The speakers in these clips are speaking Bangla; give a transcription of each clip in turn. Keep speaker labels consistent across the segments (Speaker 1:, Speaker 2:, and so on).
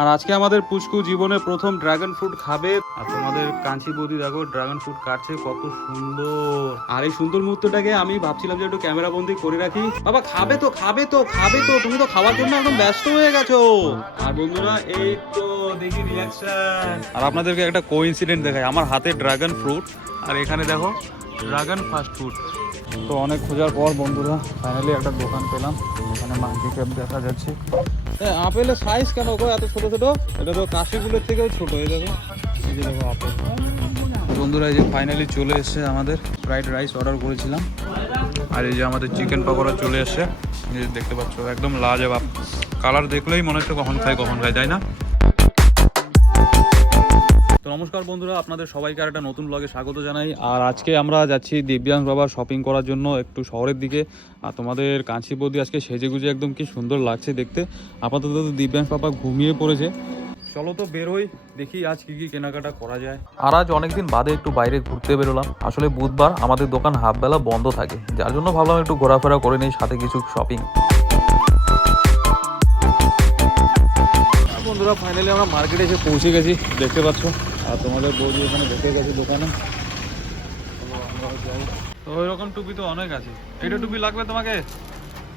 Speaker 1: আর আজকে আমাদের পুচকু জীবনে প্রথম ড্রাগন ফ্রুট খাবে। আর তোমাদের কাঞ্চি বৌদি দেখো ড্রাগন ফ্রুট কাটছে কত সুন্দর। আর এই সুন্দর মুহূর্তটাকে আমি ভাবছিলাম যে একটু ক্যামেরা বন্দি করে রাখি। বাবা খাবে তো খাবে তো খাবে তো তুমি তো খাওয়ার জন্য একদম ব্যস্ত হয়ে গেছো। আর বন্ধুরা এই তো দেখি রিয়াকশন আর আপনাদেরকে একটা কোইন্সিডেন্ট দেখাই আমার হাতে ড্রাগন ফ্রুট আর এখানে দেখো ড্রাগন ফাস্ট ফুড তো অনেক খোঁজার পর বন্ধুরা ফাইনালি একটা দোকান পেলাম। এখানে মাঙ্কি ক্যাপ দেখা যাচ্ছে। আপেলের সাইজ কেন গো এত ছোট ছোট? এটা তো কাশিগুলোর থেকেও ছোট এই দেখো। এই যে দেখো আপেল। বন্ধুরা এই যে ফাইনালি চলে এসেছে আমাদের ফ্রাইড রাইস অর্ডার করেছিলাম। আর এই যে আমাদের চিকেন পকোড়া চলে এসেছে। এই দেখতে পাচ্ছ একদম লাজবাব। কালার দেখলেই মনে হচ্ছে কখন খাই কখন খাই তাই না? তো নমস্কার বন্ধুরা, আপনাদের সবাইকে আর একটা নতুন ব্লগে স্বাগত জানাই। আর আজকে আমরা যাচ্ছি দিব্যাংশ বাবার শপিং করার জন্য একটু শহরের দিকে। আর তোমাদের কাঁচি বৌদি আজকে সেজে গুজে একদম কি সুন্দর লাগছে দেখতে। আপাতত দিব্যাংশ বাবা ঘুমিয়ে পড়েছে। চলো তো বেরোই দেখি আজ কি কি কেনাকাটা করা যায়।
Speaker 2: আর আজ অনেকদিন বাদে একটু বাইরে ঘুরতে বেরোলাম। আসলে বুধবার আমাদের দোকান হাফবেলা বন্ধ থাকে। যার জন্য ভাবলাম একটু ঘোরাফেরা করে নিই সাথে কিছু শপিং
Speaker 1: বন্ধুরা ফাইনালি আমরা মার্কেটে এসে পৌঁছে গেছি, দেখতে পাচ্ছ। আর তোমাদের বৌদি এখানে দেখে গেছে দোকানে। তো ওই রকম টুপি তো অনেক আছে। এটা টুপি লাগবে তোমাকে?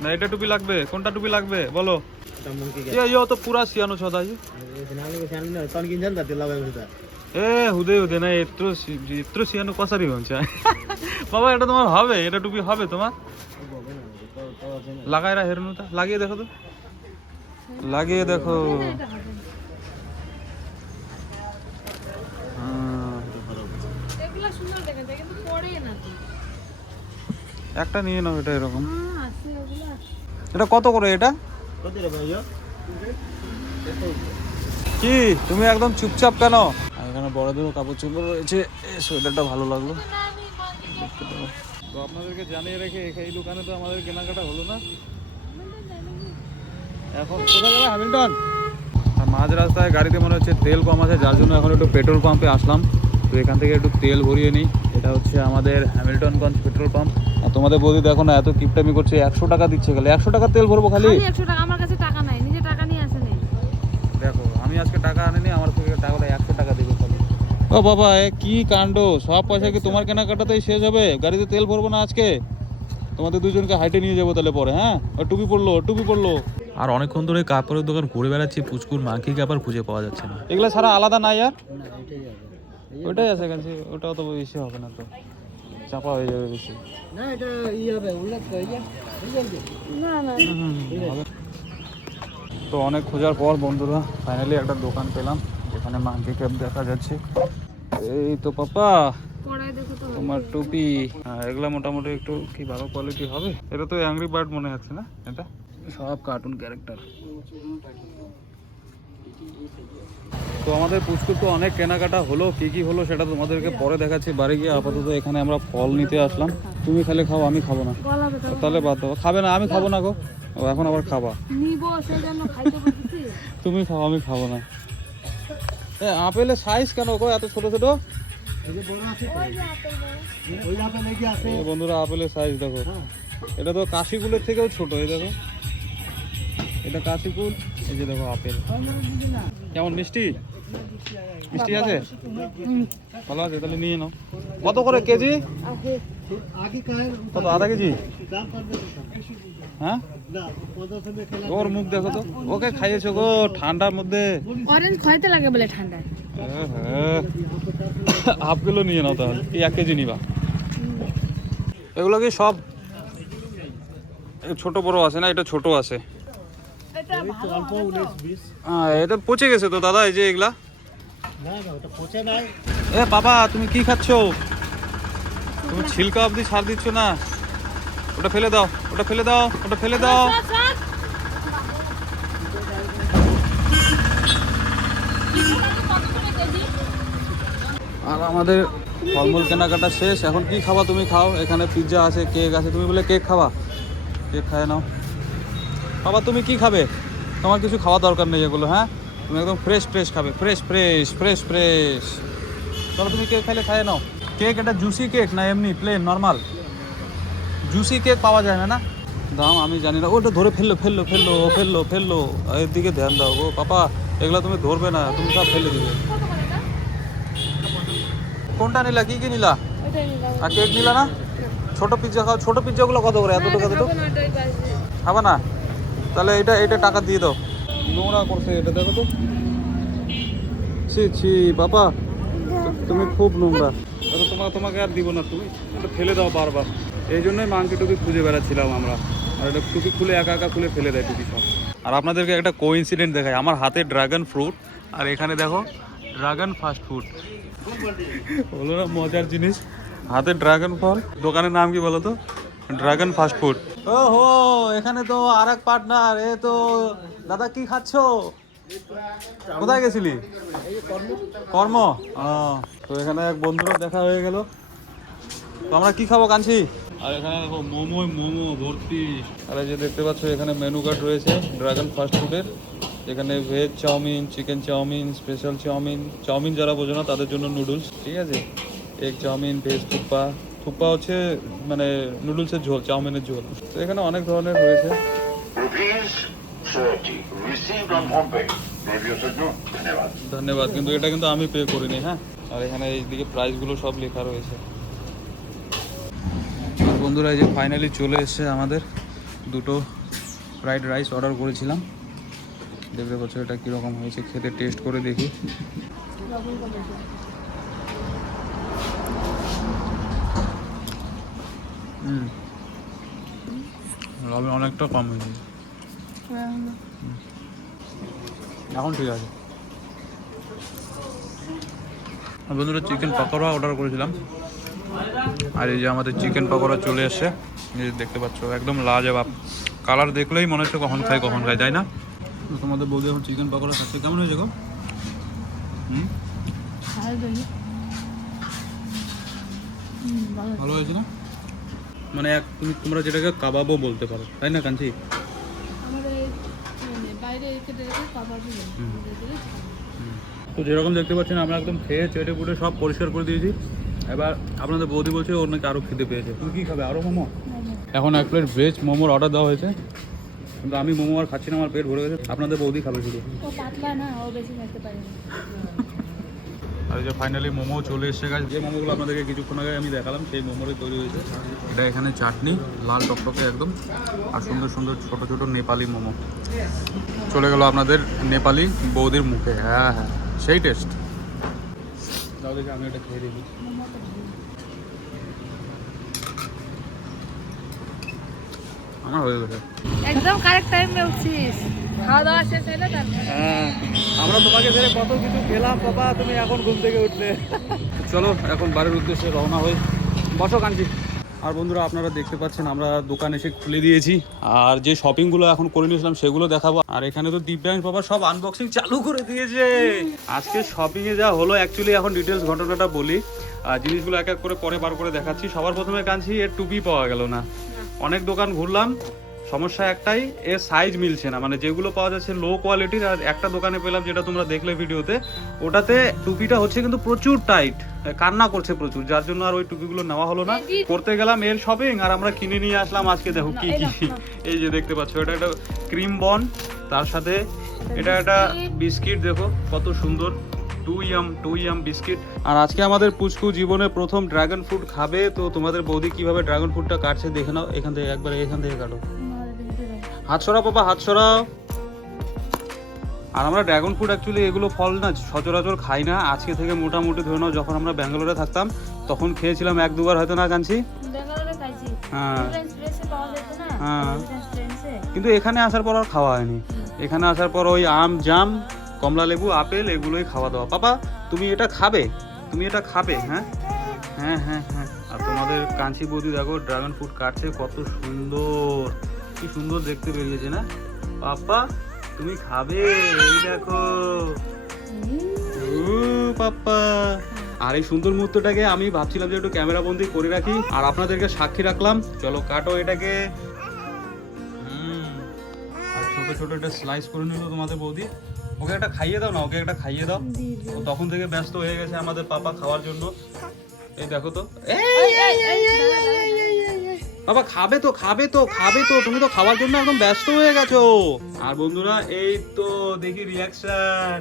Speaker 1: না, এটা টুপি লাগবে? কোনটা টুপি লাগবে? বলো। ইয়ে ইয়ে তো জি এ, হুদে হুদে, না এত্র এত্র কসারি বাবা, এটা তোমার হবে? এটা টুপি হবে তোমার? লাগাই রা হেরনুটা। লাগিয়ে দেখো তো। লাগিয়ে দেখো। একটা নিয়ে নাও এটা এরকম।
Speaker 3: হ্যাঁ আছে ওগুলো। আছে।
Speaker 1: এটা কত করে এটা? কি তুমি একদম চুপচাপ কেন? এখানে বড়দেরও কাপড় চোপড় রয়েছে সোয়েটারটা ভালো লাগল। তো আপনাদেরকে জানিয়ে রেখে এই দোকানে তো আমাদের কেনাকাটা হলো না। এখন কোথায় যাবে হ্যামিল্টন আর মাঝ রাস্তায় গাড়িতে মনে হচ্ছে তেল কম আছে যার জন্য এখন একটু পেট্রোল পাম্পে আসলাম। তো এখান থেকে একটু তেল ভরিয়ে নিই। এটা হচ্ছে আমাদের হ্যামিল্টনগঞ্জ পেট্রোল পাম্প। আর তোমাদের বৌদি দেখো না এত কিপটামি করছে একশো টাকা দিচ্ছে গেলে একশো টাকা তেল ভরবো খালি?
Speaker 3: খালি একশো টাকা আমার কাছে টাকা নাই নিজে টাকা নিয়ে আসে নেই।
Speaker 1: দেখো আমি আজকে টাকা আনিনি আমার থেকে টাকাটা একশো টাকা দেবে খালি। ও বাবা এ কি কাণ্ড? সব পয়সা কি তোমার কেনাকাটাতেই শেষ হবে? গাড়িতে তেল ভরবো না আজকে? তোমাদের দুজনকে হাইটে নিয়ে যাব তাহলে পরে হ্যাঁ? ও টুপি পড়ল টুপি পড়ল
Speaker 2: আর অনেকক্ষণ ধরে কাপড়ের দোকান ঘুরে বেড়াচ্ছি পুচকুর মাকে কাপড় খুঁজে পাওয়া যাচ্ছে না?
Speaker 1: এগুলো সারা আলাদা না ইয়ার ওইটাই আছে কাছে ওটা অত বেশি হবে না তো। চাপা হয়ে যাবে বেশি।
Speaker 3: না এটা ই হবে না না।
Speaker 1: তো অনেক খোঁজার পর বন্ধুরা ফাইনালি একটা দোকান পেলাম যেখানে মাঙ্কি ক্যাপ দেখা যাচ্ছে। এই তো পাপা
Speaker 3: পড়ায় দেখো তো।
Speaker 1: তোমার টুপি। হ্যাঁ, এগুলা মোটামুটি একটু কি ভালো কোয়ালিটি হবে? এটা তো অ্যাংরি বার্ড মনে হচ্ছে না এটা? সব কার্টুন ক্যারেক্টার তো আমাদের পুচকুর তো অনেক কেনাকাটা হলো কি কি হলো সেটা তোমাদেরকে পরে দেখাচ্ছি। বাড়ি গিয়ে আপাতত এখানে আমরা ফল নিতে আসলাম। তুমি খালি খাও আমি খাব না। তাহলে বাদ দাও। খাবে না আমি খাব না গো। ও এখন আবার খাবা। তুমি খাও আমি খাব না। আপেলের সাইজ কেন গো এত ছোট ছোট? বন্ধুরা আপেলের সাইজ দেখো। এটা তো কাশিকুলের থেকেও ছোট এই দেখো। এটা কাশিকুল এই যে দেখো আপেল। কেমন মিষ্টি? মিষ্টি আছে? ভালো আছে তাহলে নিয়ে নাও। কত করে কেজি? কত আধা কেজি? হ্যাঁ? ওর মুখ দেখো তো। ওকে খাইয়েছো গো ঠান্ডার মধ্যে।
Speaker 3: অরেঞ্জ খাইতে লাগে বলে ঠান্ডায়।
Speaker 1: হাফ কিলো নিয়ে নাও তাহলে এই এক কেজি নিবা। এগুলো কি সব? ছোট বড় আছে না এটা ছোট আছে? হ্যাঁ এটা পচে গেছে তো দাদা এই যে এগুলা। এ বাবা তুমি কি খাচ্ছ? তুমি ছিলকা অবধি ছাড় দিচ্ছ না? ওটা ফেলে দাও ওটা ফেলে দাও ওটা ফেলে দাও। আর আমাদের ফলমূল কেনাকাটা শেষ। এখন কি খাবা তুমি খাও? এখানে পিৎজা আছে কেক আছে। তুমি বলে কেক খাবা? কেক খায় নাও। বাবা তুমি কি খাবে? তোমার কিছু খাওয়া দরকার নেই এগুলো হ্যাঁ? তুমি একদম ফ্রেশ ফ্রেশ খাবে ফ্রেশ ফ্রেশ ফ্রেশ ফ্রেশ চলো তুমি কেক খাইলে খাইয়ে নাও। কেক এটা জুসি কেক না এমনি প্লেন নর্মাল জুসি কেক পাওয়া যায় না না? দাম আমি জানি না। ওটা ধরে ফেলল ফেলল ফেলল ফেলল ফেলল। এর দিকে ধ্যান দাও গো। পাপা এগুলো তুমি ধরবে না তুমি সব ফেলে দিবে। কোনটা নিলা? কি কি নিলা? আর কেক নিলা না? ছোট পিৎজা খাও। ছোট পিৎজাগুলো কত করে? এত টাকা দিতো
Speaker 3: খাব না ওটাই বাজে।
Speaker 1: খাবে না? তাহলে এটা এটা টাকা দিয়ে দাও। নোংরা করছে এটা দেখো তো। ছি ছি বাবা তুমি খুব নোংরা। এটা তোমাকে তোমাকে আর দিব না তুমি। এটা ফেলে দাও বারবার। এই জন্যই মাংকে টুপি খুঁজে বেড়াচ্ছিলাম আমরা। আর এটা টুপি খুলে একা একা খুলে ফেলে দেয় টুপি সব। আর আপনাদেরকে একটা কোইন্সিডেন্ট দেখাই। আমার হাতে ড্রাগন ফ্রুট আর এখানে দেখো ড্রাগন ফাস্ট ফুড বলো না মজার জিনিস। হাতে ড্রাগন ফল। দোকানের নাম কি বলো তো? ড্রাগন ফাস্ট ফুড ও হো এখানে তো আর এক পার্টনার এ তো, দাদা কি খাচ্ছ? কোথায় গেছিলি? কর্ম? তো এখানে এক বন্ধুরা দেখা হয়ে গেল। তো আমরা কি খাব, কাঞ্চি? আর এখানে দেখো, মোমো মোমো, ভর্তি। আর এই যে দেখতে পাচ্ছ, এখানে মেনু কার্ড রয়েছে, ড্রাগন ফাস্ট ফুডের। এখানে veg chow mein, chicken chow mein, special chow mein. Chow mein যারা বোঝো না, তাদের জন্য নুডলস, ঠিক আছে? Egg chow mein, veg thukpa. Thukpa হচ্ছে মানে নুডলসের ঝোল চাউমিনের ঝোল। তো এখানে অনেক ধরনের রয়েছে।
Speaker 4: Rupees 30 received on homepay. Review signal. ধন্যবাদ।
Speaker 1: ধন্যবাদ কিন্তু এটা কিন্তু আমি পে করিনি হ্যাঁ? আর এখানে এইদিকে প্রাইসগুলো সব লেখা রয়েছে। আর বন্ধুরা এই যে ফাইনালি চলে এসেছে আমাদের দুটো ফ্রাইড রাইস অর্ডার করেছিলাম। দেখতে পাচ্ছ এটা কীরকম হয়েছে খেতে টেস্ট করে দেখি। হুম। লবণ অনেকটা কম হয়েছে এখন ঠিক আছে। বন্ধুরা চিকেন পকোড়া অর্ডার করেছিলাম। আর এই যে আমাদের চিকেন পকোড়া চলে এসছে। এই দেখতে পাচ্ছ একদম লাজবাব। কালার দেখলেই মনে হচ্ছে কখন খাই কখন খাই তাই না? তোমাদের বৌদি এখন চিকেন পকোড়া খাচ্ছে। কেমন হয়েছে গো?
Speaker 3: ভালো
Speaker 1: হয়েছে না? মানে এক তুমি তোমরা যেটাকে কাবাবও বলতে পারো তাই না কাঞ্চি?
Speaker 3: মানে
Speaker 1: তো যেরকম দেখতে পাচ্ছেন আমরা একদম খেয়ে চেটে পুটে সব পরিষ্কার করে দিয়েছি। এবার আপনাদের বৌদি বলছে ওর নাকি আরও খেতে পেয়েছে। তুমি কী খাবে? আরও মোমো? এখন এক প্লেট ভেজ মোমোর অর্ডার দেওয়া হয়েছে। কিন্তু আমি মোমো আর খাচ্ছি না আমার পেট ভরে গেছে। আপনাদের বৌদি খাবে শুধু।
Speaker 3: পাতলা না ও বেশি খেতে পারে
Speaker 1: আর যে ফাইনালি মোমো চলে এসেছে গাছ যে মোমোগুলো আপনাদেরকে কিছুক্ষণ আগে আমি দেখালাম সেই মোমোরে তৈরি হয়েছে। এটা এখানে চাটনি লাল টকটকে একদম আর সুন্দর সুন্দর ছোট ছোট নেপালি মোমো। চলে গেল আপনাদের নেপালি বৌদির মুখে। হ্যাঁ হ্যাঁ সেই টেস্ট দাও দেখি আমি এটা খেয়ে দেখি। আমার হয়ে গেছে।
Speaker 3: একদম কারেক্ট টাইমে খাওয়া দাওয়া শেষ হলে
Speaker 1: হ্যাঁ আমরা তোমাকে ছেড়ে কত কিছু খেলাম বাবা তুমি এখন ঘুম থেকে উঠলে। চলো এখন বাড়ির উদ্দেশ্যে রওনা হই। বসো কাঞ্চি। আর বন্ধুরা আপনারা দেখতে পাচ্ছেন আমরা দোকান এসে খুলে দিয়েছি। আর যে শপিংগুলো এখন করে নিয়েছিলাম সেগুলো দেখাবো। আর এখানে তো দিব্যাংশ বাবা সব আনবক্সিং চালু করে দিয়েছে। আজকে শপিং এ যা হলো অ্যাকচুয়ালি এখন ডিটেলস ঘটনাটা বলি। আর জিনিসগুলো এক এক করে পরে বার করে দেখাচ্ছি। সবার প্রথমে কাঞ্চি এর টুপি পাওয়া গেল না। অনেক দোকান ঘুরলাম। সমস্যা একটাই এর সাইজ মিলছে না। মানে যেগুলো পাওয়া যাচ্ছে লো কোয়ালিটির আর একটা দোকানে পেলাম যেটা তোমরা দেখলে ভিডিওতে ওটাতে টুপিটা হচ্ছে কিন্তু প্রচুর টাইট কান্না করছে প্রচুর যার জন্য আর ওই টুপিগুলো নেওয়া হলো না। করতে গেলাম এর শপিং আর আমরা কিনে নিয়ে আসলাম আজকে দেখো কি কি এই যে দেখতে পাচ্ছ এটা একটা ক্রিম বন তার সাথে এটা একটা বিস্কিট দেখো কত সুন্দর। Too yum too yum biscuit. আর আজকে আমাদের পুচকু জীবনে প্রথম ড্রাগন ফ্রুট খাবে তো তোমাদের বৌদি কীভাবে ড্রাগন ফ্রুটটা কাটছে দেখে নাও এখান থেকে একবার এখান থেকে কাটো। হাত সরাও বাবা হাত সরাও। আর আমরা ড্রাগন ফ্রুট অ্যাকচুয়ালি এগুলো ফল না সচরাচর খাই না। আজকে থেকে মোটামুটি ধরে নাও যখন আমরা ব্যাঙ্গালোরে থাকতাম তখন খেয়েছিলাম এক দুবার হয়তো না কাঞ্চি হ্যাঁ।
Speaker 3: ফ্রেন্সে পাওয়া যেত না
Speaker 1: হ্যাঁ। কিন্তু এখানে আসার পর আর খাওয়া হয়নি। এখানে আসার পর ওই আম জাম কমলা লেবু আপেল এগুলোই খাওয়া দাওয়া। পাপা তুমি এটা খাবে? তুমি এটা খাবে হ্যাঁ? হ্যাঁ হ্যাঁ হ্যাঁ। আর তোমাদের কাঞ্চি বৌদি দেখো ড্রাগন ফ্রুট কাটছে কত সুন্দর। কি সুন্দর দেখতে বেরিয়েছে না পাপা তুমি খাবে এই দেখো ও পাপ্পা আর এই সুন্দর মুহূর্তটাকে আমি ভাবছিলাম যে একটু ক্যামেরা বন্দি করে রাখি আর আপনাদেরকে সাক্ষী রাখলাম চলো কাটো এটাকে হুম। আর ছোট ছোট একটা স্লাইস করে নিল তোমাদের বৌদি ওকে একটা খাইয়ে দাও না ওকে একটা খাইয়ে দাও ও তখন থেকে ব্যস্ত হয়ে গেছে আমাদের পাপা খাওয়ার জন্য এই দেখো তো এই, বাবা খাবে তো খাবে তো খাবে তো। তুমি তো খাওয়ার জন্য একদম ব্যস্ত হয়ে গেছো। আর বন্ধুরা এই তো দেখি রিয়াকশন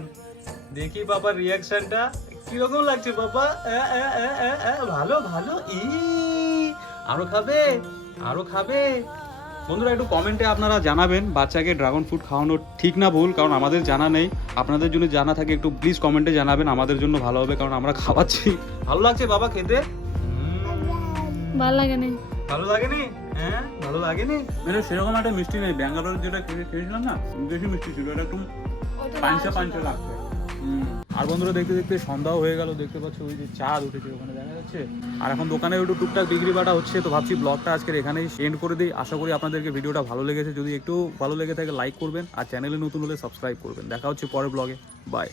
Speaker 1: দেখি বাবার রিয়াকশনটা কীরকম লাগছে বাবা? ভালো ভালো। ই আরও খাবে আরও খাবে। বন্ধুরা একটু কমেন্টে আপনারা জানাবেন বাচ্চাকে ড্রাগন ফ্রুট খাওয়ানো ঠিক না ভুল কারণ আমাদের জানা নেই। আপনাদের জন্য জানা থাকে একটু প্লিজ কমেন্টে জানাবেন আমাদের জন্য ভালো হবে কারণ আমরা খাওয়াচ্ছি। ভালো লাগছে বাবা খেতে?
Speaker 3: ভালো লাগে না।
Speaker 1: ভালো লাগেনি? হ্যাঁ ভালো লাগেনি? মানে সেরকম একটা মিষ্টি নেই। ব্যাঙ্গালোর যেটা খেয়ে- খেয়েছিলাম না বেশি মিষ্টি ছিল। এটা একটু পাঞ্চা পাঞ্চা লাগছে। আর বন্ধুরা দেখতে দেখতে সন্ধ্যাও হয়ে গেল। দেখতে পাচ্ছ ওই যে চাঁদ উঠেছে ওখানে দেখা যাচ্ছে। আর এখন দোকানে একটু টুকটাক বিক্রি বাটা হচ্ছে তো ভাবছি ব্লগটা আজকের এখানেই এন্ড করে দিই। আশা করি আপনাদেরকে ভিডিওটা ভালো লেগেছে। যদি একটু ভালো লেগে থাকে লাইক করবেন। আর চ্যানেলে নতুন হলে সাবস্ক্রাইব করবেন। দেখা হচ্ছে পরের ব্লগে বাই